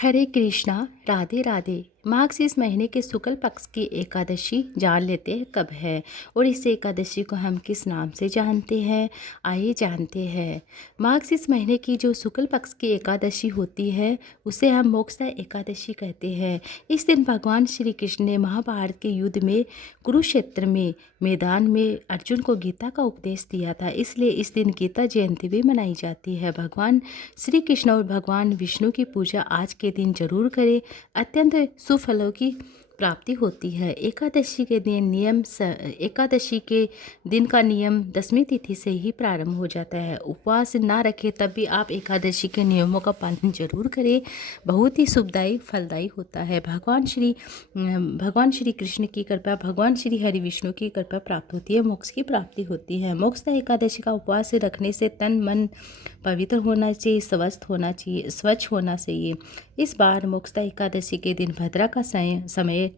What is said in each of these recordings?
हरे कृष्णा, राधे राधे। माघ इस महीने के शुक्ल पक्ष की एकादशी जान लेते हैं कब है और इस एकादशी को हम किस नाम से जानते हैं, आइए जानते हैं। माघ इस महीने की जो शुक्ल पक्ष की एकादशी होती है उसे हम मोक्षदा एकादशी कहते हैं। इस दिन भगवान श्री कृष्ण ने महाभारत के युद्ध में कुरुक्षेत्र में मैदान में अर्जुन को गीता का उपदेश दिया था, इसलिए इस दिन गीता जयंती भी मनाई जाती है। भगवान श्री कृष्ण और भगवान विष्णु की पूजा आज के दिन जरूर करें, अत्यंत सुफलों की प्राप्ति होती है। एकादशी के दिन का नियम दसवीं तिथि से ही प्रारंभ हो जाता है। उपवास ना रखें तब भी आप एकादशी के नियमों का पालन जरूर करें, बहुत ही शुभदायी फलदायी होता है। भगवान श्री कृष्ण की कृपा, भगवान श्री हरि विष्णु की कृपा प्राप्त होती है, मोक्ष की प्राप्ति होती है। मोक्षदा एकादशी का उपवास रखने से तन मन पवित्र होना चाहिए, स्वस्थ होना चाहिए, स्वच्छ होना चाहिए। इस बार मोक्षदा एकादशी के दिन भद्रा का समय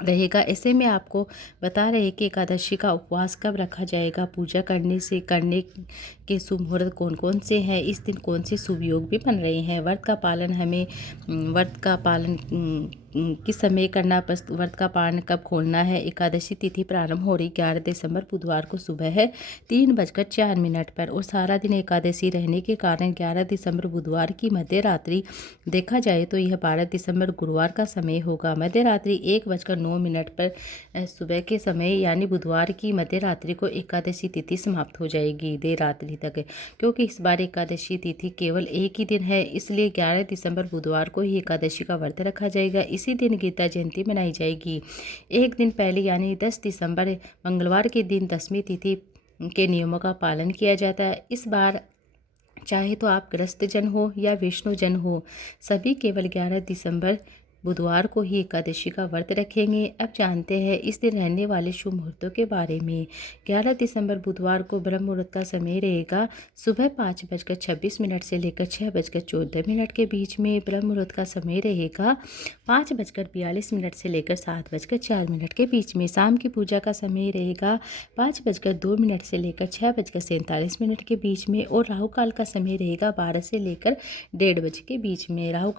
रहेगा। ऐसे में आपको बता रहे कि एकादशी का उपवास कब रखा जाएगा, पूजा करने के शुभ मुहूर्त कौन कौन से हैं, इस दिन कौन से शुभ योग भी बन रहे हैं। व्रत का पालन किस समय करना, व्रत का पालन कब खोलना है। एकादशी तिथि प्रारंभ हो रही 11 दिसंबर बुधवार को सुबह है 3:04 पर और सारा दिन एकादशी रहने के कारण 11 दिसंबर बुधवार की मध्य रात्रि देखा जाए तो यह 12 दिसंबर गुरुवार का समय होगा। मध्य रात्रि 1:09 पर सुबह के समय यानी बुधवार की मध्य रात्रि को एकादशी तिथि समाप्त हो जाएगी देर रात्रि तक, क्योंकि इस बार एकादशी तिथि केवल एक ही दिन है, इसलिए 11 दिसंबर बुधवार को ही एकादशी का व्रत रखा जाएगा। इसी दिन गीता जयंती मनाई जाएगी। एक दिन पहले यानी 10 दिसंबर मंगलवार के दिन दसवीं तिथि के नियमों का पालन किया जाता है। इस बार चाहे तो आप गृहस्थ जन हो या विष्णु जन हो, सभी केवल 11 दिसंबर बुधवार को ही एकादशी का व्रत रखेंगे। अब जानते हैं इस दिन रहने वाले शुभ मुहूर्तों के बारे में। 11 दिसंबर बुधवार को ब्रह्म मुहूर्त का समय रहेगा सुबह 5:26 से लेकर 6:14 के बीच में। ब्रह्म मुहूर्त का समय रहेगा 5:42 से लेकर 7:04 के बीच में। शाम की पूजा का समय रहेगा 5:02 से लेकर 6:47 के बीच में और राहु काल का समय रहेगा 12 से लेकर 1:30 के बीच में। राहु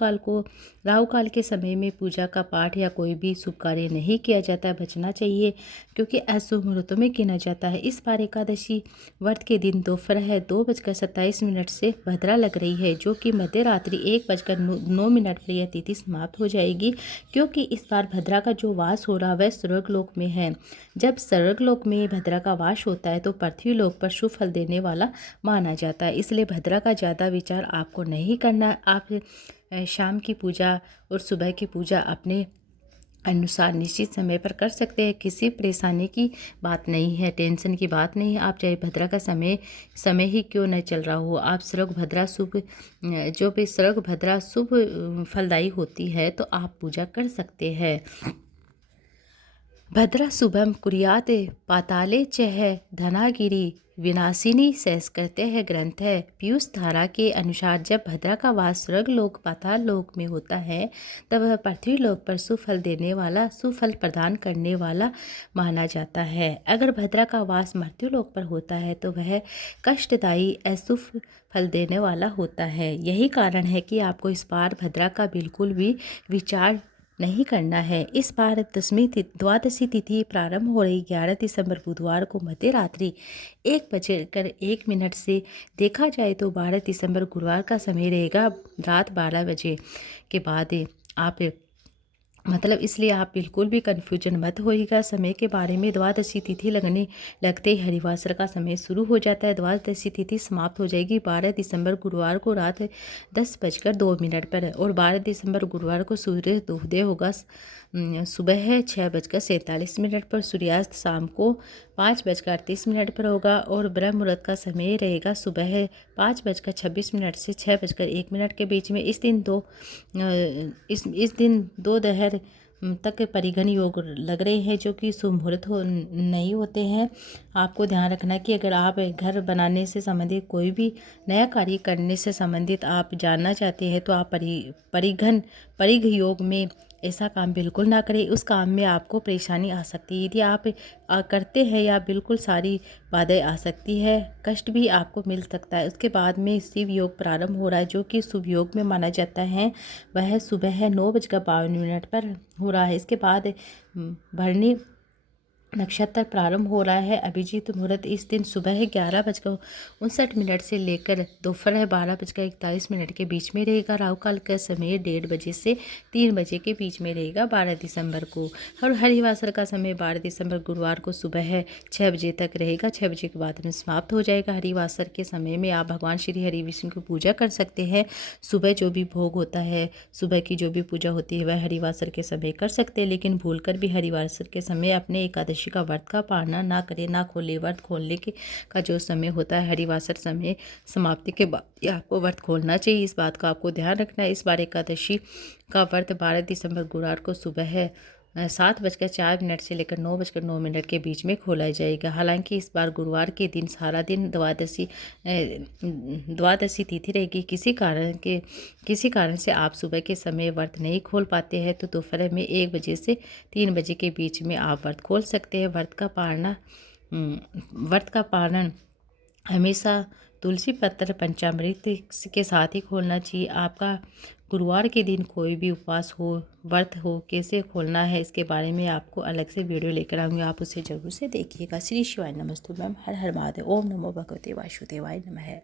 काल के समय में पूजा का पाठ या कोई भी शुभ कार्य नहीं किया जाता, बचना चाहिए क्योंकि अशुभ मुहूर्तों में गिना जाता है। इस बार एकादशी व्रत के दिन दोपहर 2:27 से भद्रा लग रही है, जो कि मध्य रात्रि 1:09 पर यह तिथि समाप्त हो जाएगी, क्योंकि इस बार भद्रा का जो वास हो रहा है वह स्वर्गलोक में है। जब स्वर्गलोक में भद्रा का वास होता है तो पृथ्वी लोक पर शुभ फल देने वाला माना जाता है, इसलिए भद्रा का ज़्यादा विचार आपको नहीं करना। आप शाम की पूजा और सुबह की पूजा अपने अनुसार निश्चित समय पर कर सकते हैं, किसी परेशानी की बात नहीं है, टेंशन की बात नहीं है। आप चाहे भद्रा का समय ही क्यों न चल रहा हो, आप सर्ग भद्रा शुभ फलदायी होती है तो आप पूजा कर सकते हैं। भद्रा शुभम कुर्यात पाताले चह धनागिरी विनाशिनी शेष करते हैं ग्रंथ है। पीयूष धारा के अनुसार जब भद्रा का वास स्वर्ग लोक पाताल लोक में होता है तब वह पृथ्वी लोक पर सुफल देने वाला, सुफल प्रदान करने वाला माना जाता है। अगर भद्रा का वास मृत्यु लोक पर होता है तो वह कष्टदायी अशुभ फल देने वाला होता है। यही कारण है कि आपको इस बार भद्रा का बिल्कुल भी विचार नहीं करना है। इस बार द्वादशी तिथि प्रारंभ हो रही 11 दिसंबर बुधवार को मध्य रात्रि 1:01 से देखा जाए तो 12 दिसंबर गुरुवार का समय रहेगा रात 12 बजे के बाद। इसलिए आप बिल्कुल भी कन्फ्यूजन मत होइएगा समय के बारे में। द्वादशी तिथि लगते ही हरिवासर का समय शुरू हो जाता है। द्वादशी तिथि समाप्त हो जाएगी 12 दिसंबर गुरुवार को रात 10:02 पर और 12 दिसंबर गुरुवार को सूर्य उदय होगा सुबह 6:47 पर। सूर्यास्त शाम को 5:38 पर होगा और ब्रह्म मुहूर्त का समय रहेगा सुबह 5:26 से 6:01 के बीच में। इस दिन दोपहर तक परिघन योग लग रहे हैं, जो कि शुभ मुहूर्त नहीं होते हैं। आपको ध्यान रखना कि अगर आप घर बनाने से संबंधित कोई भी नया कार्य करने से संबंधित आप जानना चाहते हैं तो आप परिघ योग में ऐसा काम बिल्कुल ना करें, उस काम में आपको परेशानी आ सकती है। यदि आप करते हैं या बिल्कुल सारी बाधाएं आ सकती है, कष्ट भी आपको मिल सकता है। उसके बाद में शिव योग प्रारंभ हो रहा है, जो कि शुभ योग में माना जाता है। वह सुबह 9:52 पर हो रहा है। इसके बाद भरणी नक्षत्र प्रारंभ हो रहा है। अभिजीत मुहूर्त इस दिन सुबह 11:59 से लेकर दोपहर 12:41 के बीच में रहेगा। राहु काल का समय 1:30 बजे से 3 बजे के बीच में रहेगा 12 दिसंबर को। और हरिवासर का समय 12 दिसंबर गुरुवार को सुबह 6 बजे तक रहेगा। 6 बजे के बाद में समाप्त हो जाएगा। हरिवासर के समय में आप भगवान श्री हरि विष्णु की पूजा कर सकते हैं। सुबह जो भी भोग होता है, सुबह की जो भी पूजा होती है, वह हरिवासर के समय कर सकते हैं। लेकिन भूलकर भी हरिवासर के समय अपने एकादशी का व्रत का पालना ना करें, ना खोले। व्रत खोलने के का जो समय होता है, हरिवासर समय समाप्ति के बाद आपको व्रत खोलना चाहिए। इस बात का आपको ध्यान रखना है। इस बार एकादशी का व्रत 12 दिसंबर गुरुवार को सुबह 7:04 से लेकर 9:09 के बीच में खोला जाएगा। हालांकि इस बार गुरुवार के दिन सारा दिन द्वादशी तिथि रहेगी। किसी कारण से आप सुबह के समय व्रत नहीं खोल पाते हैं, तो दोपहर में 1 बजे से 3 बजे के बीच में आप व्रत खोल सकते हैं। व्रत का पालन हमेशा तुलसी पत्र पंचामृत के साथ ही खोलना चाहिए। आपका गुरुवार के दिन कोई भी उपवास हो, व्रत हो, कैसे खोलना है, इसके बारे में आपको अलग से वीडियो लेकर आऊँगी। आप उसे जरूर से देखिएगा। श्री शिवाय नमस्तुभ्यं। हर हर महादेव। ओम नमो भगवते वासुदेवाय नमः।